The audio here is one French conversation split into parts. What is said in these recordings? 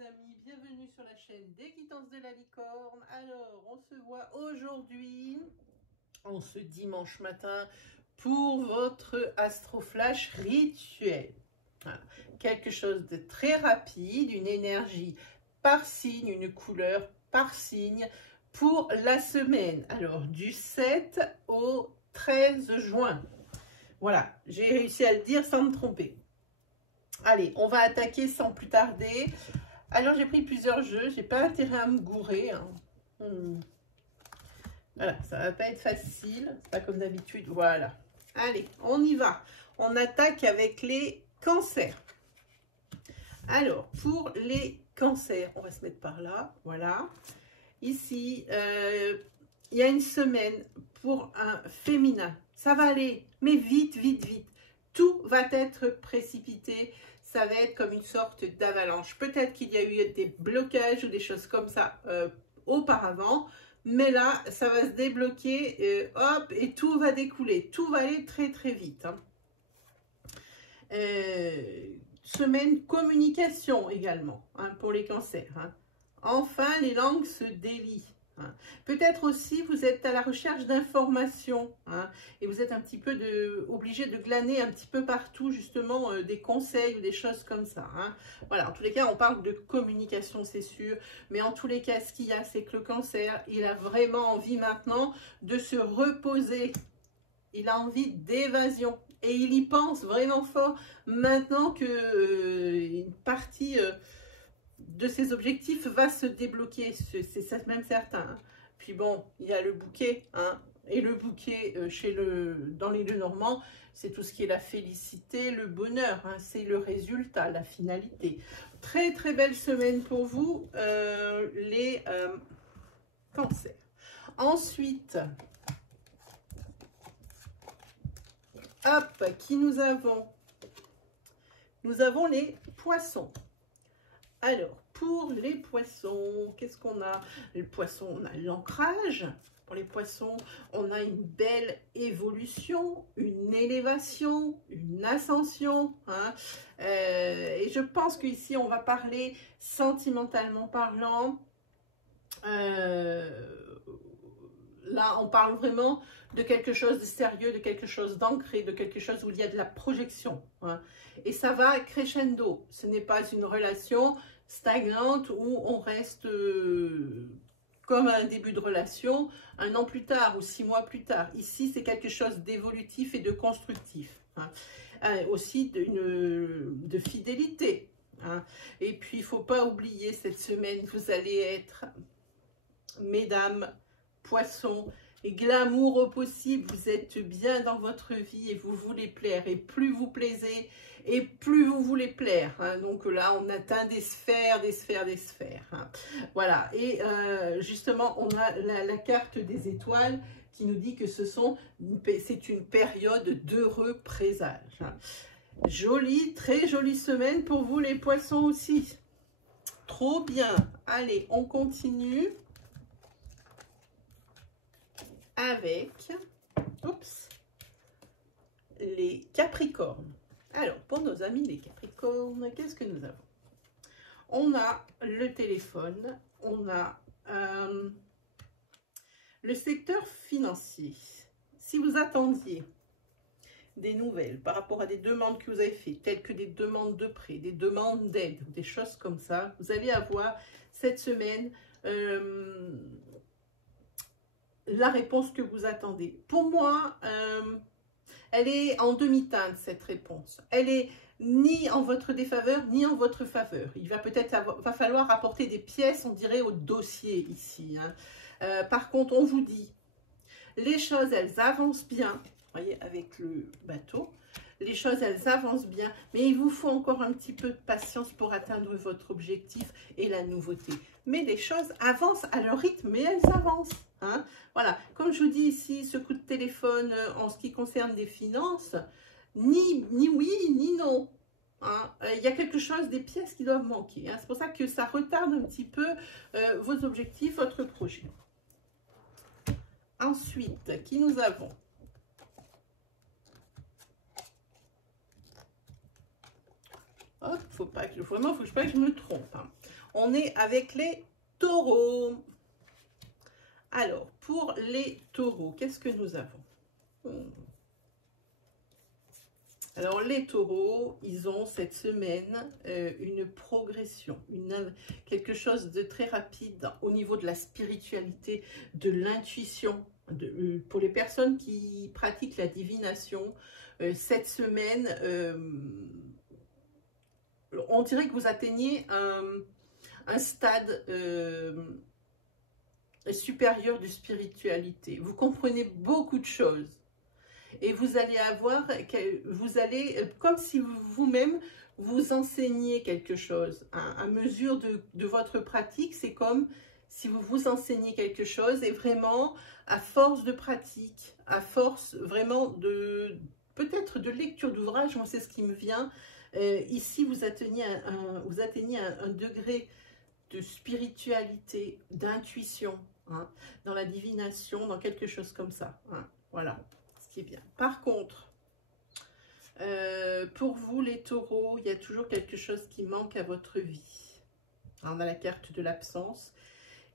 les amis, bienvenue sur la chaîne des Quittances de la Licorne. Alors, on se voit aujourd'hui, en ce dimanche matin, pour votre Astroflash rituel. Voilà. Quelque chose de très rapide, une énergie par signe, une couleur par signe pour la semaine. Alors, du 7 au 13 juin. Voilà, j'ai réussi à le dire sans me tromper. Allez, on va attaquer sans plus tarder. Alors, j'ai pris plusieurs jeux. J'ai pas intérêt à me gourer. Hein. Voilà, ça va pas être facile. C'est pas comme d'habitude. Voilà. Allez, on y va. On attaque avec les cancers. Alors, pour les cancers, on va se mettre par là. Voilà. Ici, il y a une semaine pour un féminin. Ça va aller, mais vite, vite, vite. Tout va être précipité. Ça va être comme une sorte d'avalanche. Peut-être qu'il y a eu des blocages ou des choses comme ça auparavant. Mais là, ça va se débloquer. Hop, et tout va découler. Tout va aller très, très vite. Hein. Semaine communication également hein, pour les cancers. Hein. Enfin, les langues se délient. Hein. Peut-être aussi, vous êtes à la recherche d'informations hein, et vous êtes un petit peu obligé de glaner un petit peu partout, justement, des conseils ou des choses comme ça. Hein. Voilà, en tous les cas, on parle de communication, c'est sûr. Mais en tous les cas, ce qu'il y a, c'est que le cancer, il a vraiment envie maintenant de se reposer. Il a envie d'évasion. Et il y pense vraiment fort maintenant que une partie de ses objectifs va se débloquer. C'est même certain. Hein. Puis bon, il y a le bouquet. Hein. Et le bouquet dans les Lenormands, c'est tout ce qui est la félicité, le bonheur. Hein. C'est le résultat, la finalité. Très très belle semaine pour vous, les cancers. Ensuite... Hop, qui nous avons? Nous avons les poissons. Alors, pour les poissons, qu'est-ce qu'on a? Les poissons, on a l'ancrage. Pour les poissons, on a une belle évolution, une élévation, une ascension. Hein. Et je pense qu'ici, on va parler sentimentalement parlant. Là, on parle vraiment de quelque chose de sérieux, de quelque chose d'ancré, de quelque chose où il y a de la projection. Hein. Et ça va crescendo. Ce n'est pas une relation stagnante où on reste comme un début de relation 1 an plus tard ou 6 mois plus tard. Ici, c'est quelque chose d'évolutif et de constructif. Hein. Aussi de fidélité. Hein. Et puis, il ne faut pas oublier, cette semaine, vous allez être, mesdames, poissons, et glamour au possible, vous êtes bien dans votre vie et vous voulez plaire. Et plus vous plaisez, et plus vous voulez plaire. Hein. Donc là, on atteint des sphères, des sphères, des sphères. Hein. Voilà. Et justement, on a la carte des étoiles qui nous dit que c'est une période d'heureux présages. Hein. Jolie, très jolie semaine pour vous les poissons aussi. Trop bien. Allez, on continue. Avec les Capricornes. Alors, pour nos amis les Capricornes, qu'est-ce que nous avons? On a le téléphone, on a le secteur financier. Si vous attendiez des nouvelles par rapport à des demandes que vous avez faites, telles que des demandes de prêt, des demandes d'aide, des choses comme ça, vous allez avoir cette semaine... la réponse que vous attendez. Pour moi, elle est en demi-teinte, cette réponse. Elle est ni en votre défaveur, ni en votre faveur. Il va va falloir apporter des pièces, on dirait, au dossier ici. Hein. Par contre, on vous dit, les choses, elles avancent bien. Vous voyez, avec le bateau. Les choses, elles avancent bien, mais il vous faut encore un petit peu de patience pour atteindre votre objectif et la nouveauté. Mais les choses avancent à leur rythme, mais elles avancent. Hein. Voilà, comme je vous dis ici, ce coup de téléphone en ce qui concerne des finances, ni oui, ni non. Hein. Il y a quelque chose, des pièces qui doivent manquer. Hein. C'est pour ça que ça retarde un petit peu vos objectifs, votre projet. Ensuite, qui nous avons? Hop, vraiment, faut pas que je me trompe. Hein. On est avec les taureaux. Alors, pour les taureaux, qu'est-ce que nous avons? Alors, les taureaux, ils ont cette semaine une progression, quelque chose de très rapide au niveau de la spiritualité, de l'intuition. Pour les personnes qui pratiquent la divination, cette semaine, on dirait que vous atteignez un stade supérieur de spiritualité. Vous comprenez beaucoup de choses. Et vous allez comme si vous-même vous enseignez quelque chose. À mesure de votre pratique, c'est comme si vous vous enseignez quelque chose et vraiment, à force de pratique, à force vraiment peut-être de lecture d'ouvrage, moi c'est ce qui me vient, ici vous atteignez un degré de spiritualité, d'intuition, hein, dans la divination, dans quelque chose comme ça. Hein, voilà. Qui est bien. Par contre, pour vous les taureaux, il y a toujours quelque chose qui manque à votre vie. Alors, on a la carte de l'absence.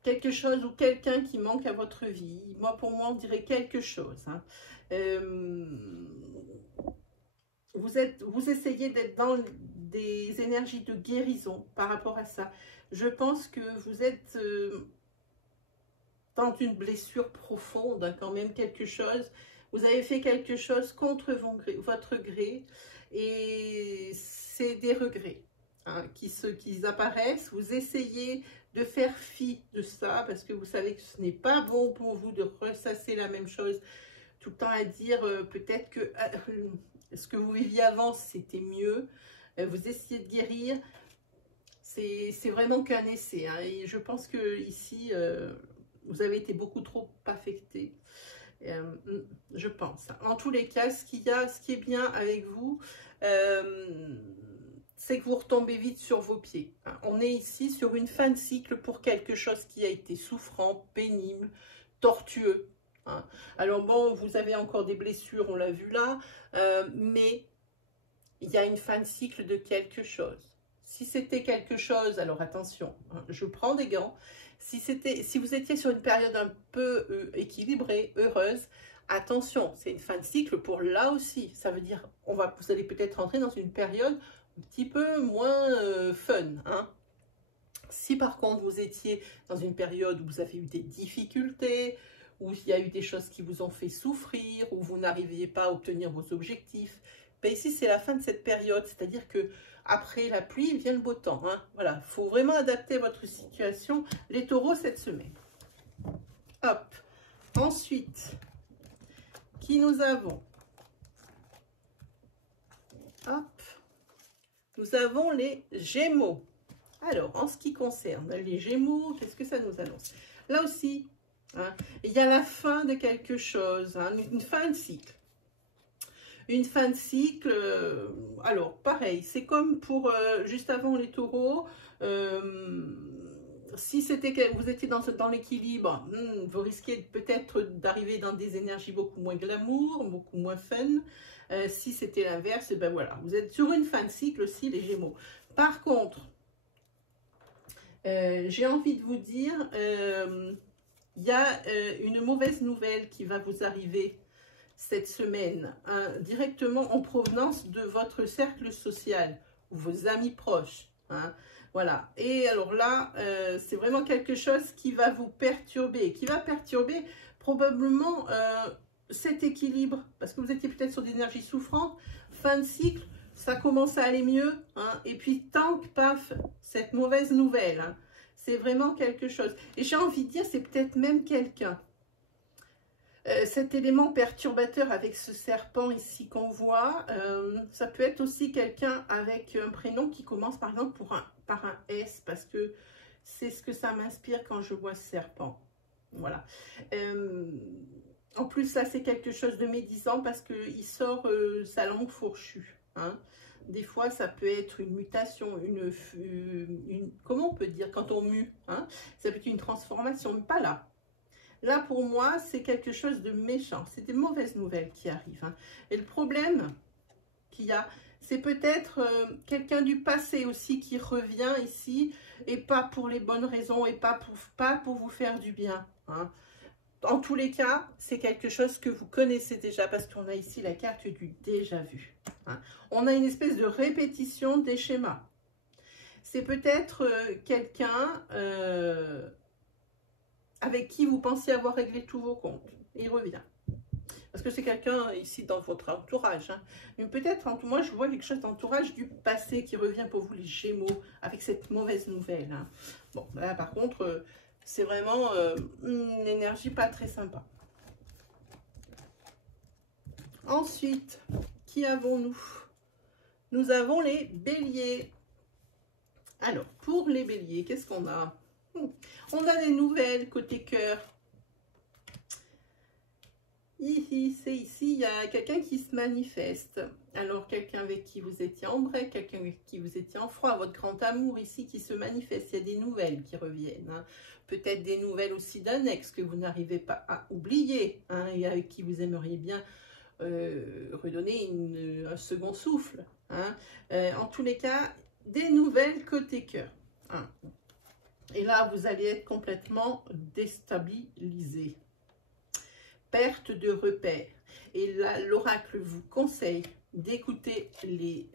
Quelque chose ou quelqu'un qui manque à votre vie. Pour moi, on dirait quelque chose. Hein. Vous essayez d'être dans des énergies de guérison par rapport à ça. Je pense que vous êtes dans une blessure profonde, hein, quand même quelque chose. Vous avez fait quelque chose contre votre gré et c'est des regrets hein, qui apparaissent. Vous essayez de faire fi de ça parce que vous savez que ce n'est pas bon pour vous de ressasser la même chose tout le temps à dire peut-être que ce que vous viviez avant c'était mieux. Vous essayez de guérir. C'est vraiment qu'un essai. Hein, et je pense que ici, vous avez été beaucoup trop affecté. Je pense. En tous les cas, ce qui est bien avec vous, c'est que vous retombez vite sur vos pieds. On est ici sur une fin de cycle pour quelque chose qui a été souffrant, pénible, tortueux. Hein. Alors bon, vous avez encore des blessures, on l'a vu là, mais il y a une fin de cycle de quelque chose. Si c'était quelque chose, alors attention, hein, je prends des gants. Si vous étiez sur une période un peu équilibrée, heureuse, attention, c'est une fin de cycle pour là aussi. Ça veut dire, vous allez peut-être rentrer dans une période un petit peu moins fun. Hein. Si par contre vous étiez dans une période où vous avez eu des difficultés, où il y a eu des choses qui vous ont fait souffrir, où vous n'arriviez pas à obtenir vos objectifs, ben ici c'est la fin de cette période, c'est-à-dire que après la pluie, vient le beau temps. Hein. Voilà, il faut vraiment adapter votre situation, les taureaux, cette semaine. Hop. Ensuite, qui nous avons? Hop. Nous avons les Gémeaux. Alors, en ce qui concerne les Gémeaux, qu'est-ce que ça nous annonce? Là aussi, hein, il y a la fin de quelque chose, hein, une fin de cycle. Une fin de cycle, alors pareil, c'est comme pour juste avant les taureaux, si c'était que vous étiez dans l'équilibre, vous risquez peut-être d'arriver dans des énergies beaucoup moins glamour, beaucoup moins fun. Si c'était l'inverse, ben voilà, vous êtes sur une fin de cycle aussi les Gémeaux. Par contre, j'ai envie de vous dire, il y a une mauvaise nouvelle qui va vous arriver cette semaine, hein, directement en provenance de votre cercle social ou vos amis proches. Hein, voilà. Et alors là, c'est vraiment quelque chose qui va vous perturber, qui va perturber probablement cet équilibre, parce que vous étiez peut-être sur des énergies souffrantes, fin de cycle, ça commence à aller mieux, hein, et puis tant que paf, cette mauvaise nouvelle, hein, c'est vraiment quelque chose. Et j'ai envie de dire, c'est peut-être même quelqu'un. Cet élément perturbateur avec ce serpent ici qu'on voit, ça peut être aussi quelqu'un avec un prénom qui commence par exemple par un S, parce que c'est ce que ça m'inspire quand je vois ce serpent. Voilà. En plus, ça c'est quelque chose de médisant parce qu'il sort sa langue fourchue. Hein. Des fois, ça peut être une mutation, comment on peut dire quand on mue, hein, ça peut être une transformation, mais pas là. Là, pour moi, c'est quelque chose de méchant. C'est des mauvaises nouvelles qui arrivent. Hein. Et le problème qu'il y a, C'est peut-être quelqu'un du passé aussi qui revient ici, et pas pour les bonnes raisons, et pas pour vous faire du bien. Hein. En tous les cas, c'est quelque chose que vous connaissez déjà, parce qu'on a ici la carte du déjà vu. Hein. On a une espèce de répétition des schémas. C'est peut-être quelqu'un avec qui vous pensiez avoir réglé tous vos comptes. Il revient. Parce que c'est quelqu'un ici dans votre entourage. Hein. Mais peut-être, moi je vois quelque chose d'entourage du passé qui revient pour vous les Gémeaux, avec cette mauvaise nouvelle. Hein. Bon, là par contre, c'est vraiment une énergie pas très sympa. Ensuite, qui avons-nous? Nous avons les béliers. Alors, pour les béliers, qu'est-ce qu'on a? On a des nouvelles côté cœur. C'est ici, il y a quelqu'un qui se manifeste. Alors, quelqu'un avec qui vous étiez en break, quelqu'un avec qui vous étiez en froid, votre grand amour ici qui se manifeste. Il y a des nouvelles qui reviennent. Hein. Peut-être des nouvelles aussi d'un ex que vous n'arrivez pas à oublier, hein, et avec qui vous aimeriez bien redonner un second souffle. Hein. En tous les cas, des nouvelles côté cœur. Hein. Et là, vous allez être complètement déstabilisé. Perte de repères. Et là, l'oracle vous conseille d'écouter les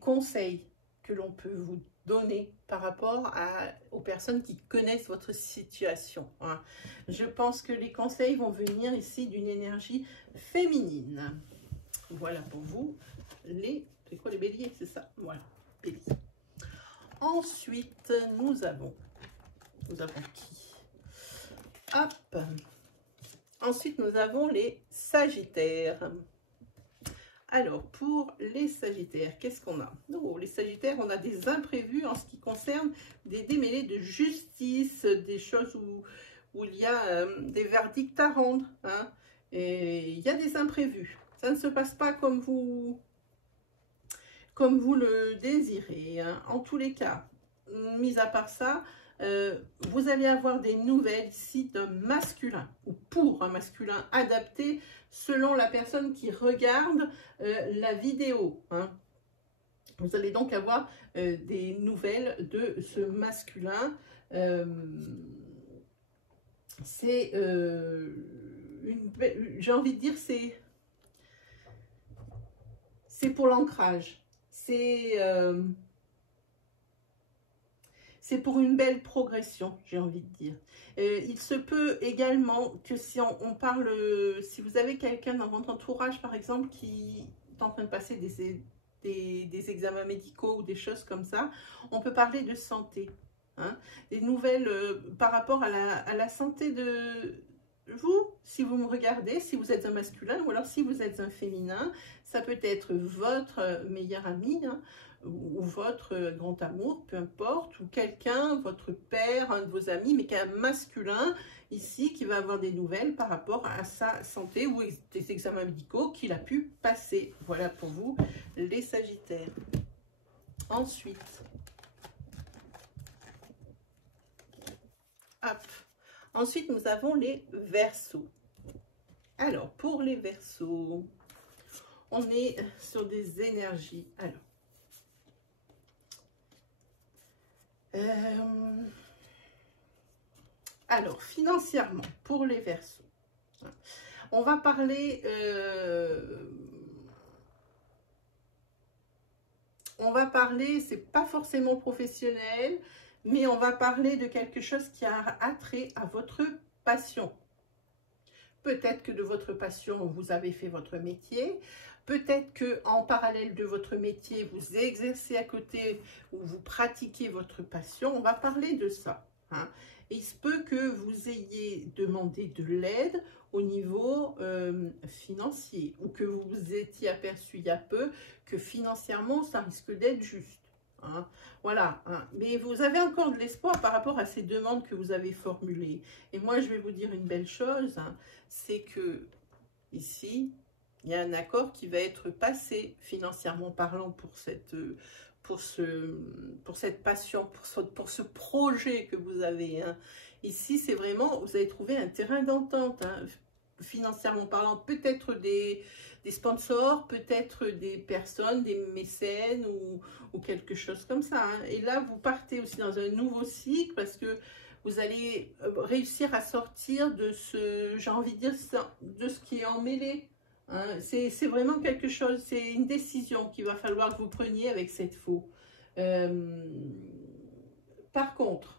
conseils que l'on peut vous donner par rapport aux personnes qui connaissent votre situation. Hein. Je pense que les conseils vont venir ici d'une énergie féminine. Voilà pour vous, c'est quoi les béliers? C'est ça, voilà, bélier. Ensuite, nous avons qui? Hop. Ensuite, nous avons les sagittaires. Alors, pour les sagittaires, qu'est-ce qu'on a? Oh, les sagittaires, on a des imprévus en ce qui concerne des démêlés de justice, des choses où il y a des verdicts à rendre. Hein, et il y a des imprévus. Ça ne se passe pas comme vous le désirez. Hein. En tous les cas, mis à part ça, vous allez avoir des nouvelles ici d'un masculin ou pour un masculin adapté selon la personne qui regarde la vidéo. Hein. Vous allez donc avoir des nouvelles de ce masculin. C'est j'ai envie de dire, c'est pour l'ancrage. C'est pour une belle progression, j'ai envie de dire. Il se peut également que si on parle, si vous avez quelqu'un dans votre entourage, par exemple, qui est en train de passer des examens médicaux ou des choses comme ça, on peut parler de santé. Hein, des nouvelles par rapport à la santé de vous, si vous me regardez, si vous êtes un masculin ou alors si vous êtes un féminin, ça peut être votre meilleur ami, hein, ou votre grand amour, peu importe, ou quelqu'un, votre père, un de vos amis, mais qui est un masculin ici, qui va avoir des nouvelles par rapport à sa santé ou des examens médicaux qu'il a pu passer. Voilà pour vous, les Sagittaires. Ensuite, hop. Ensuite, nous avons les Verseaux. Alors, pour les Verseaux, on est sur des énergies. Alors, financièrement, pour les Verseaux, on va parler... c'est pas forcément professionnel, mais on va parler de quelque chose qui a attrait à votre passion. Peut-être que de votre passion, vous avez fait votre métier. Peut-être qu'en parallèle de votre métier, vous exercez à côté ou vous pratiquez votre passion. On va parler de ça. Hein. Et il se peut que vous ayez demandé de l'aide au niveau financier ou que vous vous étiez aperçu il y a peu que financièrement, ça risque d'être juste. Hein. Voilà, hein. Mais vous avez encore de l'espoir par rapport à ces demandes que vous avez formulées. Et moi, je vais vous dire une belle chose, hein, c'est que ici, il y a un accord qui va être passé financièrement parlant pour cette passion, pour ce projet que vous avez. Hein. Ici, c'est vraiment, vous avez trouvé un terrain d'entente. Hein. financièrement parlant, peut-être des sponsors, peut-être des personnes, des mécènes ou quelque chose comme ça. Hein. Et là, vous partez aussi dans un nouveau cycle parce que vous allez réussir à sortir de ce, j'ai envie de dire, de ce qui est emmêlé. Hein. C'est vraiment quelque chose, c'est une décision qu'il va falloir que vous preniez avec cette faux. Par contre,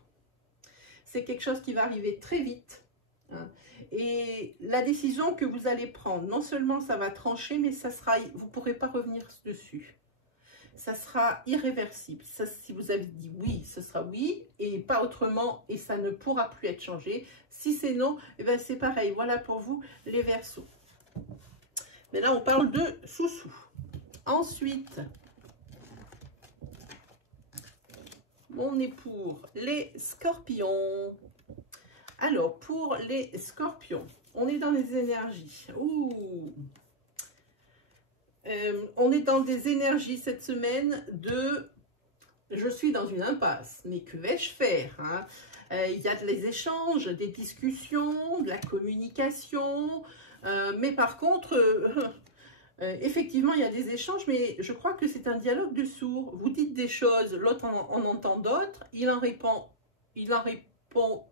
c'est quelque chose qui va arriver très vite. Hein. Et la décision que vous allez prendre, non seulement ça va trancher, mais ça sera, vous ne pourrez pas revenir dessus. Ça sera irréversible. Ça, si vous avez dit oui, ce sera oui, et pas autrement, et ça ne pourra plus être changé. Si c'est non, eh ben c'est pareil. Voilà pour vous les Verseaux. Mais là, on parle de sous-sous. Ensuite, on est pour les Scorpions. Alors, pour les Scorpions, on est dans les énergies. Ouh. On est dans des énergies cette semaine de « je suis dans une impasse, mais que vais-je faire hein ?» Il y a des échanges, des discussions, de la communication, mais par contre, effectivement, il y a des échanges, mais je crois que c'est un dialogue de sourds. Vous dites des choses, l'autre en entend d'autres, il en répond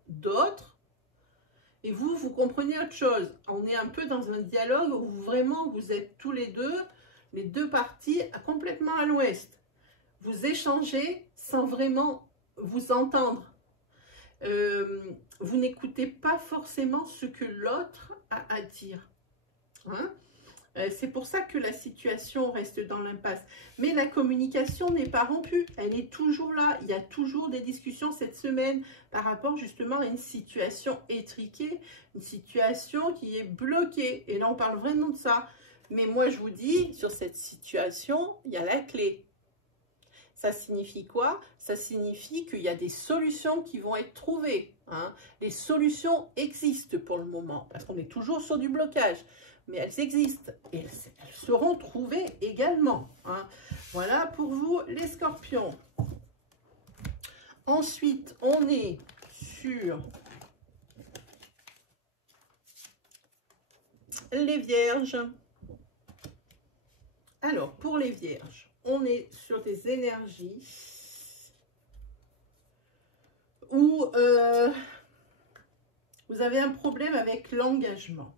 d'autres, et vous comprenez autre chose. On est un peu dans un dialogue où vraiment vous êtes tous les deux parties complètement à l'ouest. Vous échangez sans vraiment vous entendre. Vous n'écoutez pas forcément ce que l'autre a à dire. Hein? C'est pour ça que la situation reste dans l'impasse. Mais la communication n'est pas rompue. Elle est toujours là. Il y a toujours des discussions cette semaine par rapport justement à une situation étriquée, une situation qui est bloquée. Et là, on parle vraiment de ça. Mais moi, je vous dis, sur cette situation, il y a la clé. Ça signifie quoi? Ça signifie qu'il y a des solutions qui vont être trouvées. Hein. Les solutions existent pour le moment, parce qu'on est toujours sur du blocage. Mais elles existent et elles seront trouvées également. Hein. Voilà pour vous les Scorpions. Ensuite, on est sur les Vierges. Alors, pour les Vierges, on est sur des énergies où vous avez un problème avec l'engagement.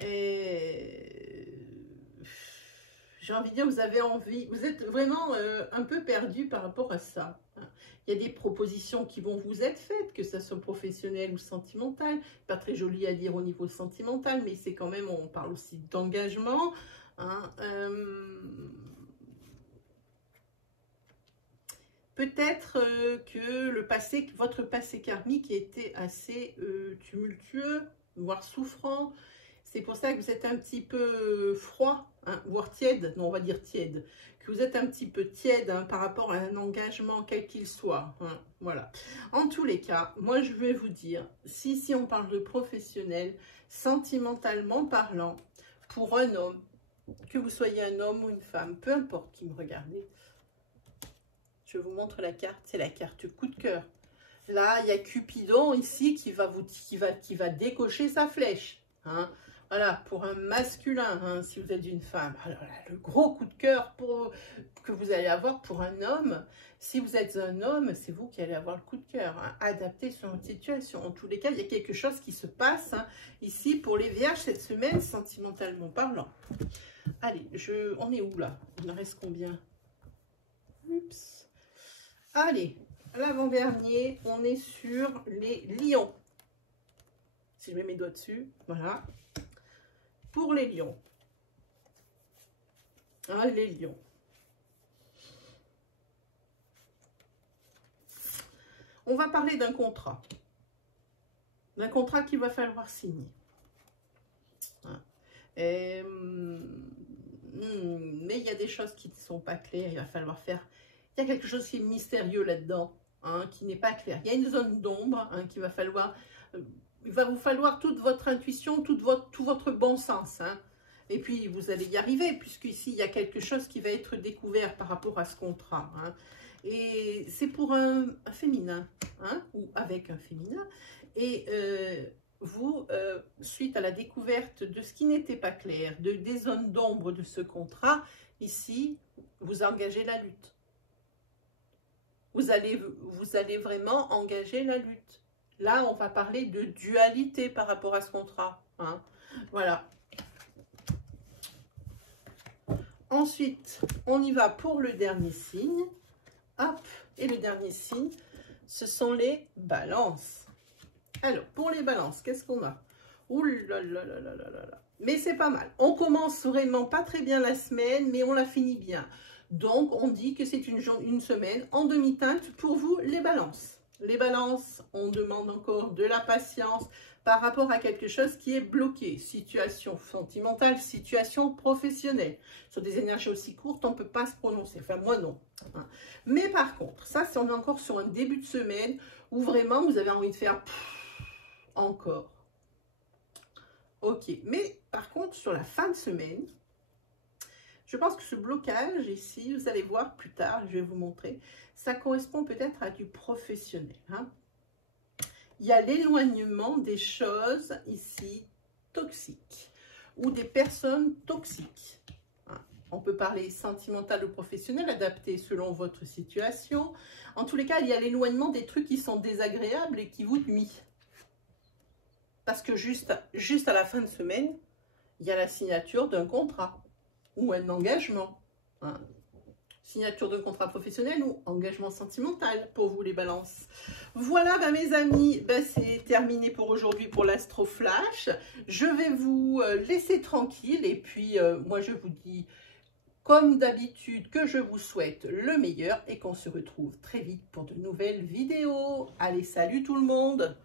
Et j'ai envie de dire, vous avez envie, vous êtes vraiment un peu perdu par rapport à ça. Il y a des propositions qui vont vous être faites, que ça soit professionnel ou sentimental. Pas très joli à dire au niveau sentimental, mais c'est quand même, on parle aussi d'engagement. Hein, peut-être que le passé, votre passé karmique était assez tumultueux, voire souffrant. C'est pour ça que vous êtes un petit peu froid, hein, voire tiède, non on va dire tiède, que vous êtes un petit peu tiède hein, par rapport à un engagement quel qu'il soit. Hein, voilà. En tous les cas, moi je vais vous dire, si on parle de professionnel, sentimentalement parlant, pour un homme, que vous soyez un homme ou une femme, peu importe qui me regardez, je vous montre la carte, c'est la carte coup de cœur. Là, il y a Cupidon ici qui va décocher sa flèche. Hein. Voilà, pour un masculin, hein, si vous êtes une femme. Alors là, le gros coup de cœur que vous allez avoir pour un homme. Si vous êtes un homme, c'est vous qui allez avoir le coup de cœur. Hein, adapté sur votre situation. En tous les cas, il y a quelque chose qui se passe hein, ici pour les Vierges cette semaine, sentimentalement parlant. Allez, on est où là? Il en reste combien? Oups. Allez, l'avant-dernier, on est sur les lions. Si je mets mes doigts dessus, voilà. Pour les lions. Ah, les lions. On va parler d'un contrat. D'un contrat qu'il va falloir signer. Mais il y a des choses qui ne sont pas claires. Il va falloir faire... Il y a quelque chose qui est mystérieux là-dedans, hein, qui n'est pas clair. Il y a une zone d'ombre hein, qu'il va falloir... Il va vous falloir toute votre intuition, tout votre bon sens. Hein. Et puis, vous allez y arriver, puisqu'ici, il y a quelque chose qui va être découvert par rapport à ce contrat. Hein. Et c'est pour un féminin, hein, ou avec un féminin. Et vous, suite à la découverte de ce qui n'était pas clair, des zones d'ombre de ce contrat, ici, vous engagez la lutte. Vous allez vraiment engager la lutte. Là, on va parler de dualité par rapport à ce contrat. Hein. Voilà. Ensuite, on y va pour le dernier signe. Hop, et le dernier signe, ce sont les balances. Alors, pour les balances, qu'est-ce qu'on a? Ouh là là là là là là. Mais c'est pas mal. On commence vraiment pas très bien la semaine, mais on la finit bien. Donc, on dit que c'est une semaine en demi-teinte pour vous, les balances. Les balances, on demande encore de la patience par rapport à quelque chose qui est bloqué. Situation sentimentale, situation professionnelle. Sur des énergies aussi courtes, on ne peut pas se prononcer. Enfin, moi, non. Mais par contre, ça, c'est on est encore sur un début de semaine où vraiment, vous avez envie de faire encore. Ok. Mais par contre, sur la fin de semaine, je pense que ce blocage ici, vous allez voir plus tard, je vais vous montrer, ça correspond peut-être à du professionnel. Hein. Il y a l'éloignement des choses ici toxiques ou des personnes toxiques. Hein. On peut parler sentimental ou professionnel, adapté selon votre situation. En tous les cas, il y a l'éloignement des trucs qui sont désagréables et qui vous nuisent. Parce que juste à la fin de semaine, il y a la signature d'un contrat ou un engagement. Hein. Signature d'un contrat professionnel ou engagement sentimental pour vous les balances. Voilà mes amis, c'est terminé pour aujourd'hui pour l'Astro Flash. Je vais vous laisser tranquille et puis moi je vous dis comme d'habitude que je vous souhaite le meilleur et qu'on se retrouve très vite pour de nouvelles vidéos. Allez, salut tout le monde!